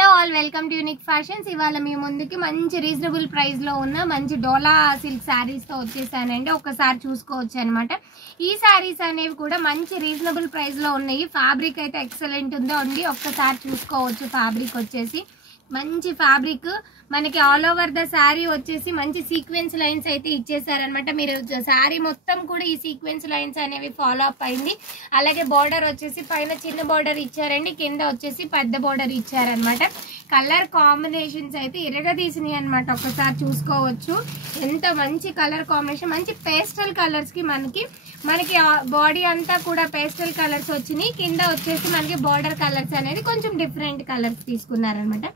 Hello all, welcome to unique fashions. ఇవాళ మీ ముందుకి మంచి రీజనబుల్ ప్రైస్ లో ఉన్న మంచి డోలా సిల్క్ శారీస్ తో వచ్చేసానండి. ఒకసారి చూసుకోవచ్చు అనమాట. ఈ శారీస్ అనేవి కూడా మంచి రీజనబుల్ ప్రైస్ లో ఉన్నాయి. ఫ్యాబ్రిక్ అయితే ఎక్సలెంట్ ఉందో అండి, ఒక్కసారి చూసుకోవచ్చు. ఫ్యాబ్రిక్ వచ్చేసి మంచి ఫ్యాబ్రిక్, మనకి ఆల్ ఓవర్ ద శారీ వచ్చేసి మంచి సీక్వెన్స్ లైన్స్ అయితే ఇచ్చేసారనమాట. మీరు శారీ మొత్తం కూడా ఈ సీక్వెన్స్ లైన్స్ అనేవి ఫాలో అప్ అయింది. అలాగే బార్డర్ వచ్చేసి పైన చిన్న బార్డర్ ఇచ్చారండి, కింద వచ్చేసి పెద్ద బార్డర్ ఇచ్చారనమాట. కలర్ కాంబినేషన్స్ అయితే ఇరగదీసినాయి అనమాట. ఒకసారి చూసుకోవచ్చు ఎంత మంచి కలర్ కాంబినేషన్. మంచి పేస్టల్ కలర్స్ కి మనకి బాడీ అంతా కూడా పేస్టల్ కలర్స్ వచ్చినాయి. కింద వచ్చేసి మనకి బార్డర్ కలర్స్ అనేది కొంచెం డిఫరెంట్ కలర్స్ తీసుకున్నారనమాట.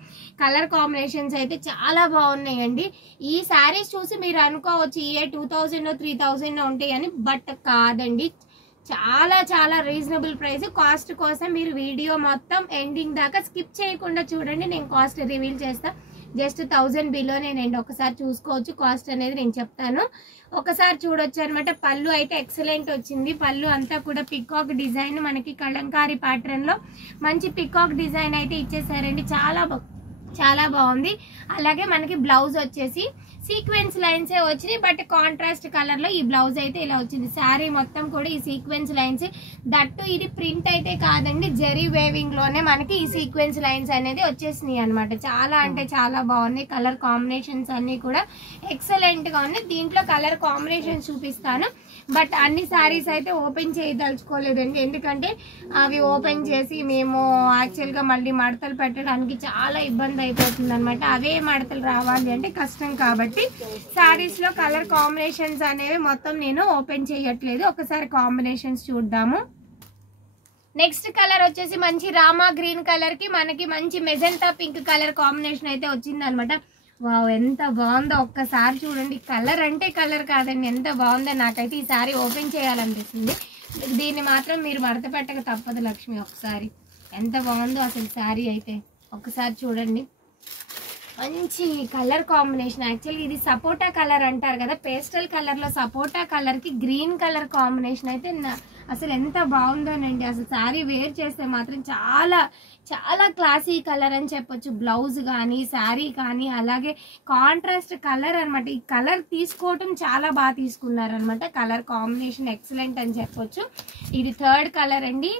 కలర్ కాంబినేషన్స్ అయితే చాలా బాగున్నాయండి. ఈ శారీస్ చూసి మీరు అనుకోవచ్చు ఏ 2000 3000 ఉంటాయని, బట్ కాదండి. చాలా చాలా రీజనబుల్ ప్రైస్. కాస్ట్ కోసం మీరు వీడియో మొత్తం ఎండింగ్ దాకా స్కిప్ చేయకుండా చూడండి. నేను కాస్ట్ రివీల్ చేస్తా. జస్ట్ 1000 బిలోనేనండి. ఒకసారి చూసుకోవచ్చు. కాస్ట్ అనేది నేను చెప్తాను, ఒకసారి చూడొచ్చు అనమాట. పళ్ళు అయితే ఎక్సలెంట్ వచ్చింది. పళ్ళు అంతా కూడా పికాక్ డిజైన్, మనకి కలంకారీ ప్యాటర్న్ లో మంచి పికాక్ డిజైన్ అయితే ఇచ్చేసారండి. చాలా బాగుంది. అలాగే మనకి బ్లౌజ్ వచ్చేసి సీక్వెన్స్ లైన్స్ వచ్చినాయి, బట్ కాంట్రాస్ట్ కలర్ లో ఈ బ్లౌజ్ అయితే ఇలా వచ్చింది. శారీ మొత్తం కూడా ఈ సీక్వెన్స్ లైన్స్, దట్టు ఇది ప్రింట్ అయితే కాదండి, జరీ వేవింగ్ లోనే మనకి ఈ సీక్వెన్స్ లైన్స్ అనేది వచ్చేసినాయి అనమాట. చాలా అంటే చాలా బాగున్నాయి. కలర్ కాంబినేషన్స్ అన్ని కూడా ఎక్సలెంట్ గా ఉన్నాయి. దీంట్లో కలర్ కాంబినేషన్స్ చూపిస్తాను, బట్ అన్ని శారీస్ అయితే ఓపెన్ చేయదలుచుకోలేదండి. ఎందుకంటే అవి ఓపెన్ చేసి మేము యాక్చువల్ గా మళ్ళీ మడతలు పెట్టడానికి చాలా ఇబ్బంది అయిపోతుంది అనమాట. అవే మడతలు రావాలి అంటే కష్టం. కాబట్టి శారీస్ లో కలర్ కాంబినేషన్స్ అనేవి మొత్తం నేను ఓపెన్ చేయట్లేదు. ఒకసారి కాంబినేషన్స్ చూద్దాము. నెక్స్ట్ కలర్ వచ్చేసి మంచి రామా గ్రీన్ కలర్ కి మనకి మంచి మెజెంటా పింక్ కలర్ కాంబినేషన్ అయితే వచ్చింది అనమాట. వావ్, ఎంత బాగుందో ఒక్కసారి చూడండి. కలర్ అంటే కలర్ కాదండి, ఎంత బాగుందో. నాకైతే ఈ శారీ ఓపెన్ చేయాలనిపిస్తుంది. దీన్ని మాత్రం మీరు మడత పెట్టక తప్పదు లక్ష్మి. ఒకసారి ఎంత బాగుందో అసలు శారీ అయితే ఒకసారి చూడండి. మంచి కలర్ కాంబినేషన్. యాక్చువల్లీ ఇది సపోటా కలర్ అంటారు కదా, పేస్టల్ కలర్ లో సపోటా కలర్ కి గ్రీన్ కలర్ కాంబినేషన్ అయితే అసలు ఎంత బాగుందోనండి. అసలు శారీ వేర్ చేస్తే మాత్రం చాలా చాలా క్లాసీ కలర్ అని చెప్పొచ్చు. బ్లౌజ్ కానీ శారీ కానీ అలాగే కాంట్రాస్ట్ కలర్ అనమాట. ఈ కలర్ తీసుకోవటం చాలా బాగా తీసుకున్నారనమాట. కలర్ కాంబినేషన్ ఎక్సలెంట్ అని చెప్పొచ్చు. ఇది థర్డ్ కలర్ అండి.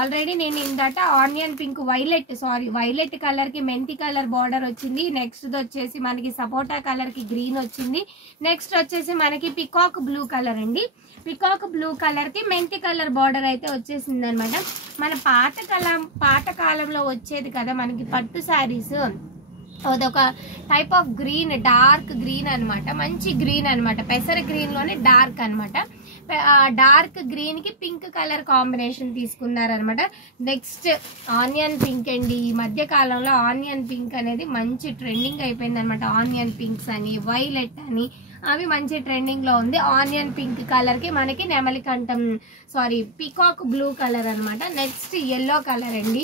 ఆల్రెడీ నేను ఇందాక ఆనియన్ పింక్ వైలెట్ కలర్ కి మెంతి కలర్ బార్డర్ వచ్చింది. నెక్స్ట్ వచ్చేసి మనకి సపోటా కలర్ కి గ్రీన్ వచ్చింది. నెక్స్ట్ వచ్చేసి మనకి పికాక్ బ్లూ కలర్ అండి. పికాక్ బ్లూ కలర్ కి మెంతి కలర్ బార్డర్ అయితే వచ్చేసింది అనమాట. మన పాత కాలంలో వచ్చేది కదా మనకి పట్టు శారీస్, అదొక type of green, dark green అనమాట. మంచి గ్రీన్ అనమాట. పెసర గ్రీన్ లోనే డార్క్ అనమాట. డార్క్ గ్రీన్ కి పింక్ కలర్ కాంబినేషన్ తీసుకున్నారనమాట. నెక్స్ట్ ఆనియన్ పింక్ అండి. ఈ మధ్య కాలంలో ఆనియన్ పింక్ అనేది మంచి ట్రెండింగ్ అయిపోయింది అనమాట. ఆనియన్ పింక్స్ అని, వైలెట్ అని అవి మంచి ట్రెండింగ్ లో ఉంది. ఆనియన్ పింక్ కలర్ కి మనకి పికాక్ బ్లూ కలర్ అనమాట. నెక్స్ట్ ఎల్లో కలర్ అండి.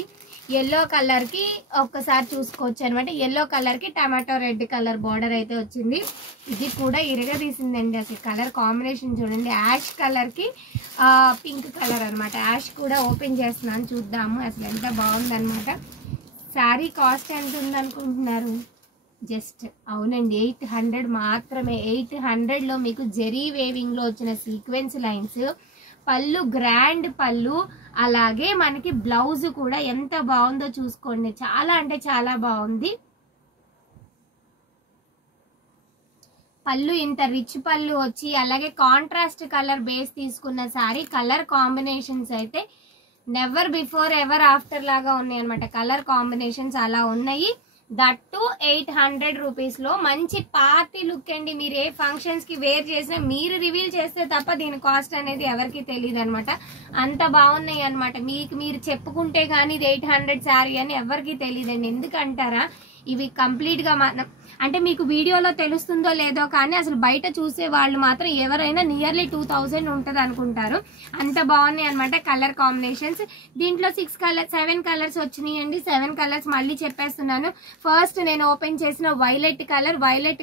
ఎల్లో కలర్ కి ఒక్కసారి చూసుకోవచ్చు అనమాట. ఎల్లో కలర్ కి టమాటో రెడ్ కలర్ బార్డర్ అయితే వచ్చింది. ఇది కూడా ఇరగదీసిందండి. అసలు కలర్ కాంబినేషన్ చూడండి. యాష్ కలర్ కి పింక్ కలర్ అనమాట. యాష్ కూడా ఓపెన్ చేస్తున్నాను, చూద్దాము అసలు ఎంత బాగుందనమాట. శారీ కాస్ట్ ఎంత ఉంది అనుకుంటున్నారు? జస్ట్ అవునండి 800 మాత్రమే. 800 లో మీకు జెరీ వేవింగ్ లో వచ్చిన సీక్వెన్స్ లైన్స్, పళ్ళు గ్రాండ్ పళ్ళు, అలాగే మనకి బ్లౌజ్ కూడా ఎంత బాగుందో చూసుకోండి. చాలా అంటే చాలా బాగుంది. పళ్ళు ఇంత రిచ్ పళ్ళు వచ్చి, అలాగే కాంట్రాస్ట్ కలర్ బేస్ తీసుకున్న శారీ. కలర్ కాంబినేషన్స్ అయితే నెవర్ బిఫోర్ ఎవర్ ఆఫ్టర్ లాగా ఉన్నాయి అనమాట. కలర్ కాంబినేషన్స్ అలా ఉన్నాయి. దట్టు 800 రూపీస్ లో మంచి పార్టీ లుక్ అండి. మీరు ఏ ఫంక్షన్స్ కి వేర్ చేసినా మీరు రివీల్ చేస్తే తప్ప దీని కాస్ట్ అనేది ఎవరికి తెలియదు అనమాట. అంత బాగున్నాయి అనమాట. మీరు చెప్పుకుంటే గానీ ఇది 800 శారీ అని ఎవరికి తెలియదండి. ఎందుకంటారా, ఇవి కంప్లీట్గా మనం అంటే మీకు వీడియోలో తెలుస్తుందో లేదో కానీ అసలు బయట చూసే వాళ్ళు మాత్రం ఎవరైనా నియర్లీ 2000 ఉంటుంది అనుకుంటారు. అంత బాగున్నాయి అనమాట కలర్ కాంబినేషన్స్. దీంట్లో 7 కలర్స్ వచ్చినాయండి. 7 కలర్స్ మళ్ళీ చెప్పేస్తున్నాను. ఫస్ట్ నేను ఓపెన్ చేసిన వైలెట్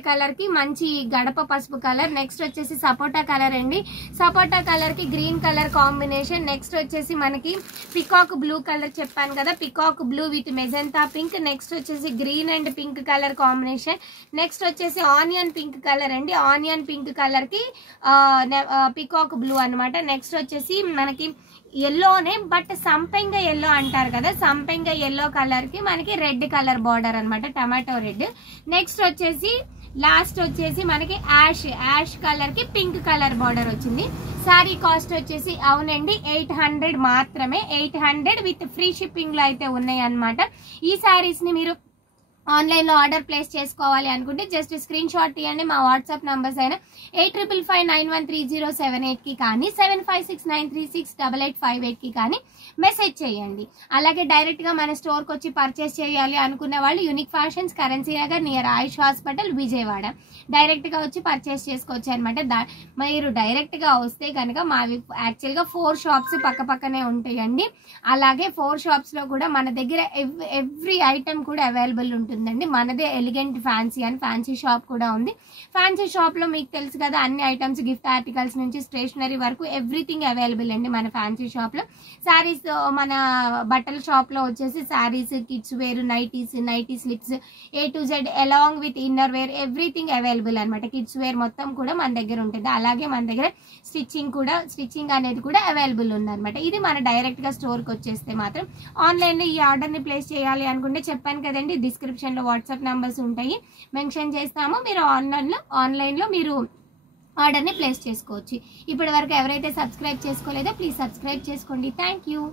కలర్ కి మంచి గడప పసుపు కలర్. నెక్స్ట్ వచ్చేసి సపోటా కలర్ అండి. సపోటా కలర్ కి గ్రీన్ కలర్ కాంబినేషన్. నెక్స్ట్ వచ్చేసి మనకి పికాక్ బ్లూ కలర్ చెప్పాను కదా, peacock blue with magenta pink. Next వచ్చేసి green and pink colour combination. Next వచ్చేసి ఆనియన్ పింక్ కలర్ అండి. ఆనియన్ పింక్ కలర్ కి పికాక్ బ్లూ అన్నమాట. నెక్స్ట్ వచ్చేసి మనకి ఎల్లోనే బట్ సంపెంగ ఎల్లో అంటారు కదా, సంపెంగ ఎల్లో కలర్ కి మనకి రెడ్ కలర్ బార్డర్ అన్నమాట, టమాటో రెడ్. నెక్స్ట్ వచ్చేసి లాస్ట్ వచ్చేసి మనకి యాష్ కలర్ కి పింక్ కలర్ బార్డర్ వచ్చింది. సారీ కాస్ట్ వచ్చేసి అవునండి 800 మాత్రమే. 800 విత్ ఫ్రీ షిప్పింగ్ లో అయితే ఉన్నాయి అన్నమాట. ఈ సారీస్ ని మీరు ఆన్లైన్ లో ఆర్డర్ ప్లేస్ చేసుకోవాలి అనుకుంటే జస్ట్ స్క్రీన్ షాట్ తీయండి. మా వాట్సాప్ నంబర్స్ అయినా 8555913078 కి కానీ 7569368858 కి కానీ మెసేజ్ చేయండి. అలాగే డైరెక్ట్ గా మన స్టోర్ కి వచ్చి పర్చేస్ చేయాలి అనుకునే వాళ్ళు unique fashions, Currency Nagar near Ayush hospital, Vijayawada direct గా వచ్చి పర్చేస్ చేసుకోవచ్చు అనమాట. మీరు డైరెక్ట్ గా వస్తే కనుక మావి యాక్చువల్ గా 4 షాప్స్ పక్క పక్కనే ఉంటాయండి. అలాగే 4 షాప్స్ లో కూడా మన దగ్గర ఎవ్రీ ఐటమ్ కూడా అవైలబుల్ ఉంటుందండి. మనదే ఎలిగెంట్ ఫ్యాన్సీ అని ఫ్యాన్సీ షాప్ కూడా ఉంది. ఫ్యాన్సీ షాప్ లో మీకు తెలుసు కదా అన్ని ఐటమ్స్, గిఫ్ట్ ఆర్టికల్స్ నుంచి స్టేషనరీ వరకు ఎవ్రీథింగ్ అవైలబుల్ అండి మన ఫ్యాన్సీ షాప్ లో. శారీస్ మన బట్టల షాప్ లో వచ్చేసి sarees, kids wear, nighty slips A to Z along with inner wear everything available అనమాట. కిడ్స్ వేర్ మొత్తం కూడా మన దగ్గర ఉంటుంది. అలాగే మన దగ్గర స్టిచ్చింగ్ అనేది కూడా అవైలబుల్ ఉందన్నమాట. ఇది మన డైరెక్ట్ గా స్టోర్ కి వచ్చేస్తే మాత్రం. ఆన్లైన్ లో ఈ ఆర్డర్ ని ప్లేస్ చేయాలి అనుకుంటే చెప్పాను కదండి, డిస్క్రిప్షన్ లో వాట్సాప్ నంబర్స్ ఉంటాయి, మెన్షన్ చేస్తాము. మీరు ఆన్లైన్ లో మీరు ఆర్డర్ ని ప్లేస్ చేసుకోవచ్చు. ఇప్పటి వరకు ఎవరైతే సబ్స్క్రైబ్ చేసుకోలేదో ప్లీజ్ సబ్స్క్రైబ్ చేసుకోండి. Thank you.